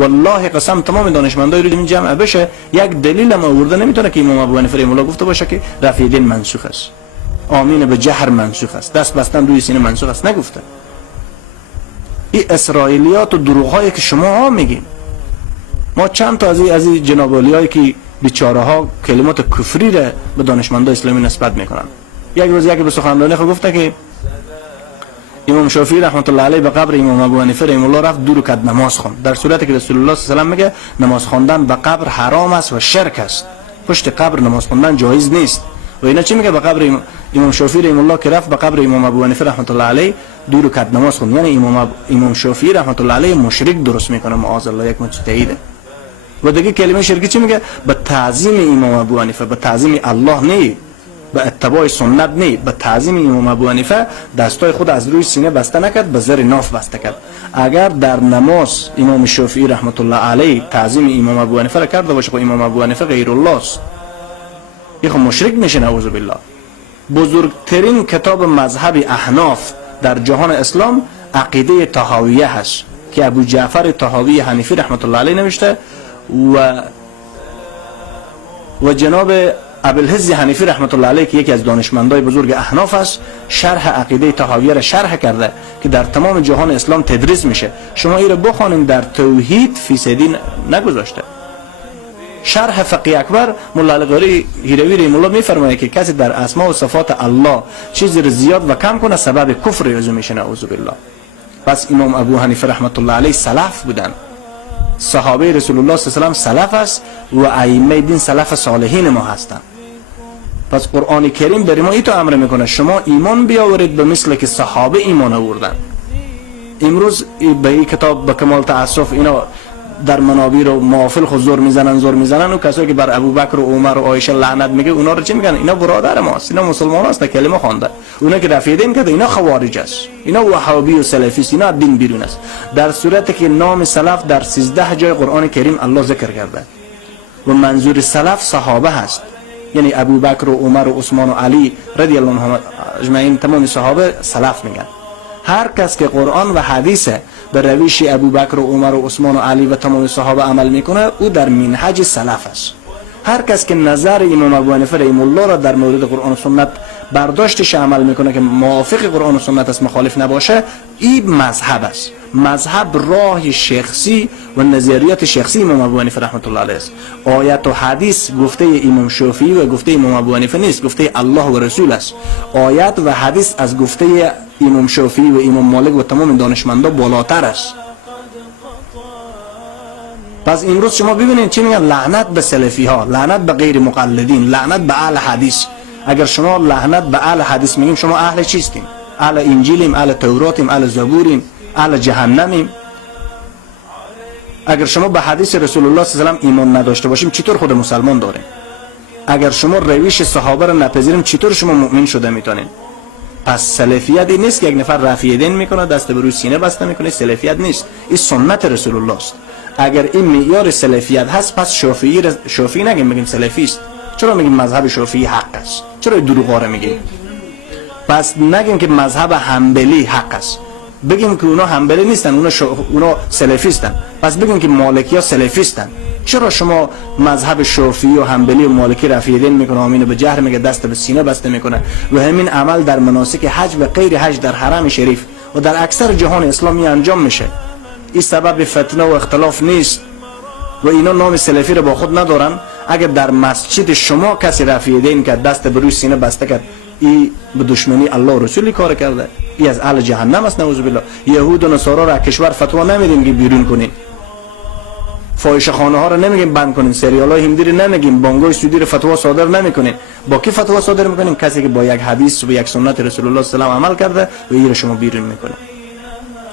والله قسم تمام دانشمندای رو این جمع بشه یک دلیل ما آورده نمیتونه که امام ابو حنیفه رحمه الله گفته باشه که رفع یدین منسوخ است، آمین به جهر منسوخ است، دست بستن روی سینه منسوخ است. نگفته. این اسرائیلیات و دروغ‌هایی که شما ها میگین. ما چند تا از این جناب علیایی که بیچاره ها کلمات کفری را به دانشمندان اسلامی نسبت میکنن. یک روز یکی به سخنرانی خود گفته که امام شافعی رحمت الله علیه به قبر امام ابو حنیفه رحمه الله رفت 2 رکعت نماز خواند، در صورتی که رسول الله صلی الله علیه و میگه نماز خواندن به قبر حرام است و شرک است، پشت قبر نماز خواندن جایز نیست. و اینا چی میگه؟ به قبر امام شافعی رحمه الله که رفت به قبر امام ابو حنیفه رحمت الله علیه 2 رکعت نماز خواند، یعنی امام شافعی رحمت الله علیه مشرک درست میکنه، معاذ الله، یک مجتهده. و دیگه کلمه شرکی چی میگه؟ به تعظیم امام ابو حنیفه، به تعظیم الله نه، به اتباع سنت نه، به تعظیم امام ابو حنیفه دستای خود از روی سینه بسته نکرد، به زیر ناف بسته کرد. اگر در نماز امام شافعی رحمت الله علیه تعظیم امام ابو حنیفه را کرده باشه، امام ابو حنیفه غیر الله است، یه مشرک میشه، نعوذ بالله. بزرگترین کتاب مذهب احناف در جهان اسلام عقیده طحاویه هست که ابو جعفر طحاوی حنیفی رحمت الله علیه نوشته و جناب ابوالحز حنیفی رحمت الله علیه که یکی از دانشمندای بزرگ احناف است، شرح عقیده طحاویه را شرح کرده که در تمام جهان اسلام تدریس میشه. شما این را بخوانید، در توحید فیصدی نگذاشته. شرح فقیه اکبر مولا علی هیروی رحمه الله میفرماید که کسی در اسماء و صفات الله چیزی را زیاد و کم کنه سبب کفر یوزو میشه، نعوذ بالله. پس امام ابو حنیفه رحمت الله علیه سلف بودن، صحابه رسول الله صلی الله علیه و سلف است و ائمه دین سلف صالحین ما هستند. پس قرآن کریم برای ما اینو امر میکنه شما ایمان بیاورید به مثل که صحابه ایمان آوردن. امروز به این کتاب به کمال تاسف اینا در منابر و محافل خود زور میزنن و کسایی که بر ابوبکر و عمر و عایشه لعنت میگه اونا رو چی میگن؟ اینا برادر ماست، اینا مسلمان هستن، کلمه خوانده. اونا که رفع دین کرده اینا خوارج است، اینا وهابی و سلفی است، اینا دین بیرون است. در صورتی که نام سلف در 13 جای قرآن کریم الله ذکر کرده و منظور سلف صحابه هست، یعنی ابوبکر و عمر و عثمان و علی رضی الله عنهم اجمعین، تمام صحابه سلف میگن. هر کس که قرآن و حدیث به روش ابوبکر و عمر و عثمان و علی و تمام صحابه عمل میکنه او در منهج سلف است. هر کس که نظر امام ابو حنیفه رحمه الله را در مورد قرآن و سنت برداشتش عمل میکنه که موافق قرآن و سنت است، مخالف نباشه، این مذهب است. مذهب راه شخصی و نظریات شخصی امام ابو حنیفه رحمت الله علیه است. آیت و حدیث گفته امام شافعی و گفته امام ابو حنیفه نیست، گفته الله و رسول است. آیت و حدیث از گفته امام شافعی و امام مالک و تمام دانشمندان بالاتر است. پس امروز شما ببینید چی میگن؟ لعنت به سلفی ها، لعنت به غیر مقلدین، لعنت به اهل حدیث. اگر شما لعنت به اهل حدیث میگیم شما اهل چیستیم؟ اهل انجیلیم، اهل توراتیم، اهل زبوریم، اهل جهنمیم؟ اگر شما به حدیث رسول الله صلی الله علیه و آله ایمان نداشته باشیم چطور خود مسلمان داریم؟ اگر شما روش صحابه را نپذیریم چطور شما مؤمن شده میتونین؟ پس سلفیت این نیست که یک نفر رفع دین میکنه دست به روی سینه بسته میکنه، سلفیت نیست، این سنت رسول الله است. اگر این معیار سلفیت هست پس شافعی نگیم بگیم سلفی است. چرا میگیم مذهب شافعی حق است؟ چرا دروغ را میگیم؟ پس نگیم که مذهب حنبلی حق است، بگیم که اونا حنبلی نیستن، اونا سلفیستن. پس بگیم که مالکی‌ها سلفیستن. چرا شما مذهب شافعی و حنبلی و مالکی رفع دین میکنه، آمین به جهر میگه، دست به سینه بسته میکنه و همین عمل در مناسک حج و غیر حج در حرم شریف و در اکثر جهان اسلامی انجام میشه؟ این سبب فتنه و اختلاف نیست و اینا نام سلفی رو با خود ندارن. اگر در مسجد شما کسی رفع دین کرد دست به روی سینه بسته کرد، این به دشمنی الله و رسولی کار کرده، این از اهل جهنم است، نعوذ بالله. یهود و نصارا را کشور فتوا نمیدیم که بیرون کنین، فاحشه خانه ها را نمیگیم بند کنین، سریال های هندی را نمیگیم، بانگای سعودی را فتوا صادر نمیکنین. با کی فتوا صادر میکنیم؟ کسی که با یک حدیث و یک سنت رسول الله صلی الله علیه و آله عمل کرده و این را شما بیرون میکنید.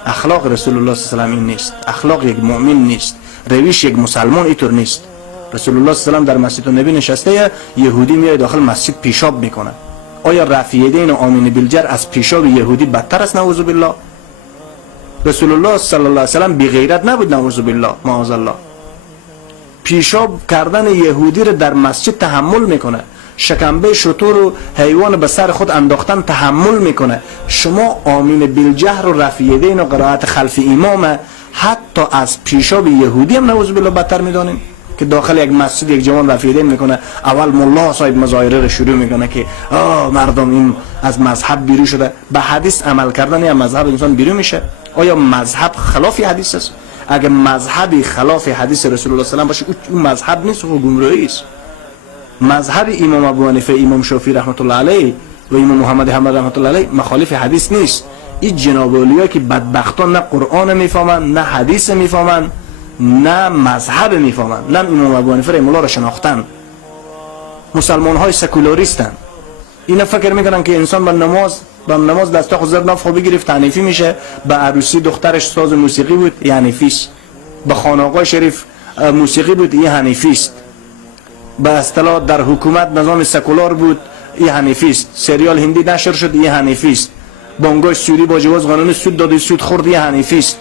اخلاق رسول الله صلی الله علیه و آله این نیست، اخلاق یک مؤمن نیست، روش یک مسلمان اینطور نیست. رسول الله صلی الله علیه و آله در مسجد النبی نشسته، یهودی میاد داخل مسجد پیشاب میکنه. آیا رفع دین و آمین بالجهر از پیشاب یهودی بدتر است؟ نعوذ بالله. رسول الله صلی الله علیه و آله بی غیرت نبود، نعوذ بالله، معاذ الله. پیشاب کردن یهودی رو در مسجد تحمل میکنه، شکمبه شتر و حیوان به سر خود انداختن تحمل میکنه. شما آمین بالجهر و رفع دین و قرائت خلف امام حتی از پیشاب یهودی هم نعوذ بالله بدتر میدانیم که داخل یک مسجد یک جوان رفیدین میکنه، اول ملا صاحب مظاهره رو شروع میکنه که مردم این از مذهب بیرون شده. به حدیث عمل کردن یا مذهب انسان بیرون میشه؟ آیا مذهب خلاف حدیث است؟ اگه مذهبی خلاف حدیث رسول الله صلی الله علیه و باشه اون مذهب نیست، او گمراهی است. مذهب امام ابو حنیفه، امام شافعی رحمت الله علیه و امام محمد حنبل رحمت الله علیه مخالف حدیث نیست. این جناب اولیا که بدبختان نه قرآن میفهمن، نه حدیث میفهمن، نه مذهب میفهمن، نه امام ابو حنیفه رحمه الله را شناختن. مسلمان های سکولاریستن. اینا فکر میکنن که انسان با نماز دست خود زد نفخو بگرفت حنیفی میشه. به عروسی دخترش ساز موسیقی بود یه حنیفی است. به خانقاه شریف موسیقی بود یه حنیفی است. به اصطلاح در حکومت نظام سکولار بود یه حنیفی است. سریال هندی نشر شد یه حنیفی است. بانگای سوری با جواز قانونی سود داد سود خورد یه حنیفی است.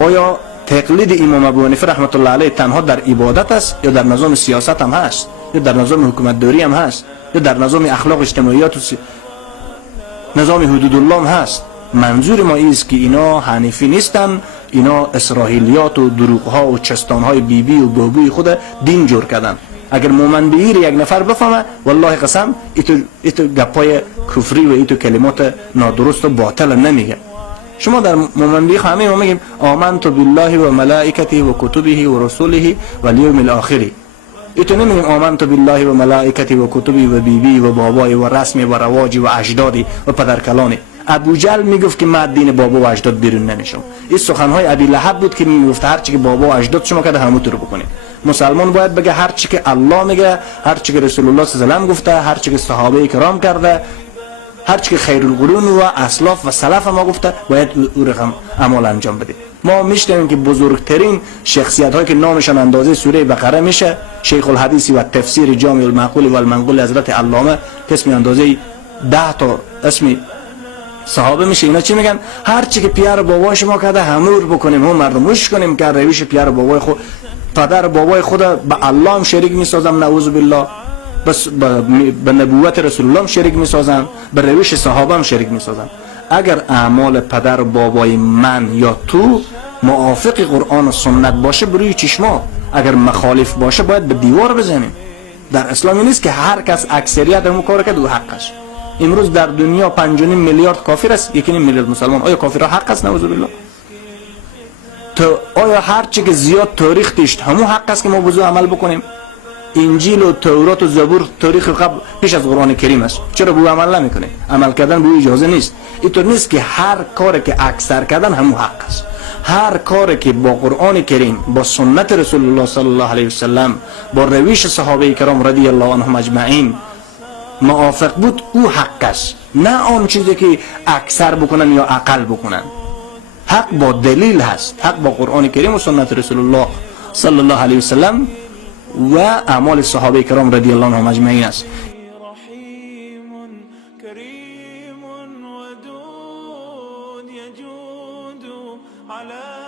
آیا تقلید امام ابو حنیفه رحمت الله علیه تنها در عبادت است یا در نظام سیاست هم هست، یا در نظام حکومت داری هم هست، یا در نظام اخلاق اجتماعیات و نظام حدود الله هم هست؟ منظور ما است که اینا حنیفی نیستن، اینا اسرائیلیات و دروغ و چستانهای بیبی و بابوی خود دین جور کردن. اگر مومن به یک نفر بفهمه والله قسم ایتو گپای کفری و ایتو کلمات نادرست و باطل نمیگه. شما در مومن به همه ما میگیم آمنت بالله و ملائکته و کتبه و رسوله و الیوم الاخر. ایتو نمیگیم آمنت بالله و ملائکته و کتبه و بیبی و بابای و رسم و رواجی و اجدادی و پدرکلانی. ابو جهل میگفت که من دین بابا و اجداد بیرون نمیشم. این سخنهای ابی لهب بود که میگفت هر چی که بابا و اجداد شما کرده همون رو بکنید. مسلمان باید بگه هر چی که الله میگه، هر چی که رسول الله صلی الله علیه و آله گفته، هر چی که صحابه کرام کرده، هر چی که خیر القرون و اسلاف و سلف ما گفته باید او رقم عمل انجام بده. ما میشنویم که بزرگترین شخصیت هایی که نامشان اندازه سوره بقره میشه، شیخ الحدیث و تفسیر جامع المعقول و المنقول حضرت علامه که اسم اندازه 10 تا اسم صحابه میشه. اینا چی میگن؟ هر چی که پیر بابای شما کرده همور بکنیم، هم مردمش کنیم که روش پیر بابای خود پدر بابای خود به الله هم شریک میسازم نعوذ بالله، بس به نبوت رسول الله هم شریک میسازن، به روش صحابه هم شریک میسازن. اگر اعمال پدر بابای من یا تو موافق قرآن و سنت باشه بروی چشما، اگر مخالف باشه باید به دیوار بزنیم. در اسلامی نیست که هر کس اکثریت همون کار کرد او حقش. امروز در دنیا 5.5 میلیارد کافر است، 1.5 میلیارد مسلمان. آیا کافرها حق است؟ نعوذ بالله. تو آیا هر چی که زیاد تاریخ داشت همون حق است که ما بزو عمل بکنیم؟ انجیل و تورات و زبور تاریخ قبل پیش از قرآن کریم است، چرا به عمل نمیکنه؟ عمل کردن به اجازه نیست. اینطور نیست که هر کاری که اکثر کردن همون حق است. هر کاری که با قرآن کریم، با سنت رسول الله صلی الله علیه و سلم، با روش صحابه کرام رضی الله عنهم اجمعین موافق بود او حق است، نه آن چیزی که اکثر بکنن یا اقل بکنن. حق با دلیل هست، حق با قرآن کریم و سنت رسول الله صلی الله علیه و سلم و اعمال صحابه کرام رضی الله عنهم اجمعین است. رحیم کریم ودود یجود علی